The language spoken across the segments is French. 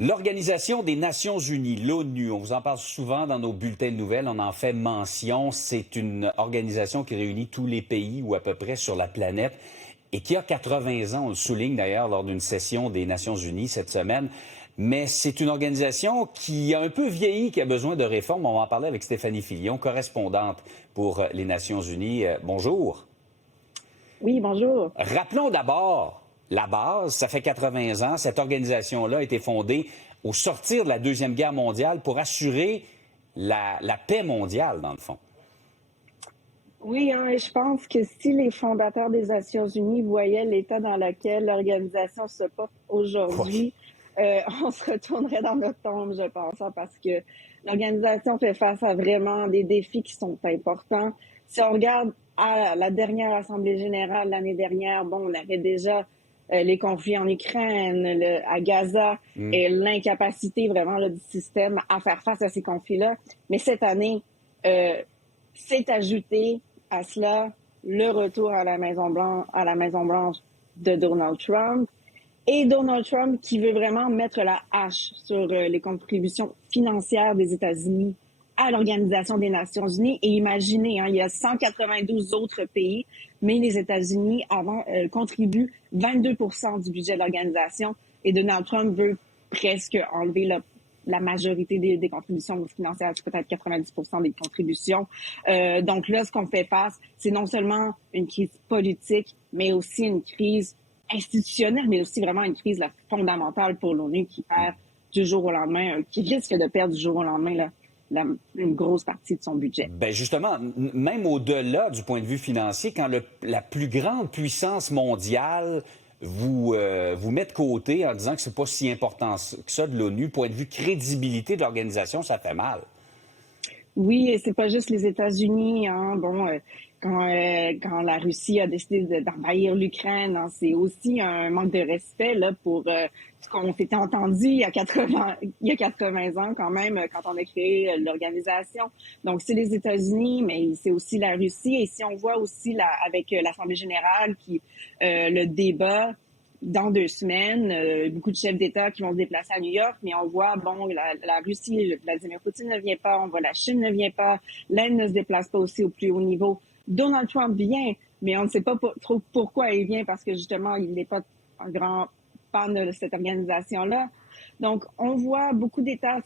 L'Organisation des Nations unies, l'ONU, on vous en parle souvent dans nos bulletins de nouvelles, on en fait mention. C'est une organisation qui réunit tous les pays ou à peu près sur la planète et qui a 80 ans. On le souligne d'ailleurs lors d'une session des Nations unies cette semaine. Mais c'est une organisation qui a un peu vieilli, qui a besoin de réforme. On va en parler avec Stéphanie Filion, correspondante pour les Nations unies. Bonjour. Oui, bonjour. Rappelons d'abord la base. Ça fait 80 ans. Cette organisation-là a été fondée au sortir de la Deuxième Guerre mondiale pour assurer la paix mondiale, dans le fond. Oui, je pense que si les fondateurs des Nations unies voyaient l'état dans lequel l'organisation se porte aujourd'hui, on se retournerait dans notre tombe, je pense, parce que l'organisation fait face à vraiment des défis qui sont importants. Si on regarde à la dernière Assemblée générale l'année dernière, on avait déjà les conflits en Ukraine, à Gaza, et l'incapacité vraiment du système à faire face à ces conflits-là. Mais cette année, s'est ajouté à cela le retour à la Maison-Blanche de Donald Trump. Et Donald Trump qui veut vraiment mettre la hache sur les contributions financières des États-Unis à l'Organisation des Nations unies. Et imaginez, il y a 192 autres pays, mais les États-Unis contribuent 22% du budget de l'organisation. Et Donald Trump veut presque enlever la majorité des contributions financières, peut-être 90% des contributions. Donc là, ce qu'on fait face, c'est non seulement une crise politique, mais aussi une crise institutionnelle, mais aussi vraiment une crise fondamentale pour l'ONU qui perd du jour au lendemain, qui risque de perdre du jour au lendemain une grosse partie de son budget. Bien justement, même au-delà du point de vue financier, quand la plus grande puissance mondiale vous met de côté en disant que c'est pas si important que ça de l'ONU, point de vue crédibilité de l'organisation, ça fait mal. Oui, et c'est pas juste les États-Unis. Quand la Russie a décidé d'envahir l'Ukraine, c'est aussi un manque de respect là pour ce qu'on s'était entendu il y a 80 ans quand même, quand on a créé l'organisation. Donc c'est les États-Unis, mais c'est aussi la Russie. Et si on voit aussi avec l'Assemblée générale le débat dans 2 semaines, beaucoup de chefs d'État qui vont se déplacer à New York, mais on voit, la Russie, Vladimir Poutine ne vient pas, on voit la Chine ne vient pas, l'Inde ne se déplace pas aussi au plus haut niveau. Donald Trump vient, mais on ne sait pas trop pourquoi il vient, parce que justement, il n'est pas un grand fan de cette organisation-là. Donc, on voit beaucoup d'États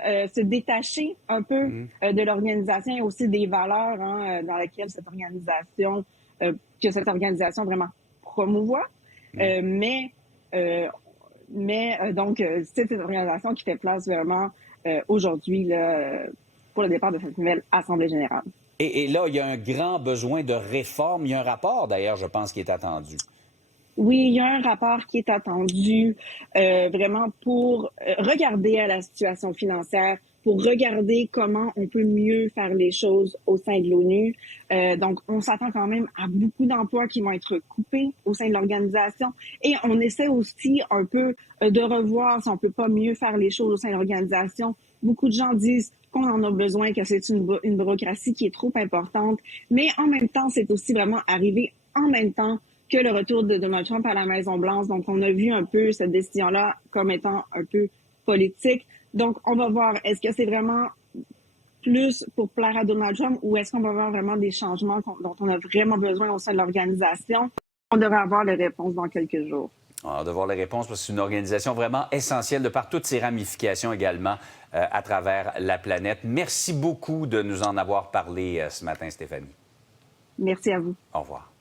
se détacher un peu de l'organisation et aussi des valeurs dans lesquelles cette organisation vraiment promouvoit. Donc, c'est cette organisation qui fait place vraiment aujourd'hui pour le départ de cette nouvelle Assemblée générale. Et là, il y a un grand besoin de réforme. Il y a un rapport, d'ailleurs, je pense, qui est attendu. Oui, il y a un rapport qui est attendu vraiment pour regarder à la situation financière, pour regarder comment on peut mieux faire les choses au sein de l'ONU. Donc, on s'attend quand même à beaucoup d'emplois qui vont être coupés au sein de l'organisation. Et on essaie aussi un peu de revoir si on peut pas mieux faire les choses au sein de l'organisation. Beaucoup de gens disent qu'on en a besoin, que c'est une bureaucratie qui est trop importante. Mais en même temps, c'est aussi vraiment arrivé en même temps que le retour de Donald Trump à la Maison-Blanche. Donc, on a vu un peu cette décision-là comme étant un peu politique. Donc, on va voir, est-ce que c'est vraiment plus pour plaire à Donald Trump ou est-ce qu'on va avoir vraiment des changements dont on a vraiment besoin au sein de l'organisation? On devrait avoir les réponses dans quelques jours. On va voir les réponses parce que c'est une organisation vraiment essentielle de par toutes ses ramifications également à travers la planète. Merci beaucoup de nous en avoir parlé ce matin, Stéphanie. Merci à vous. Au revoir.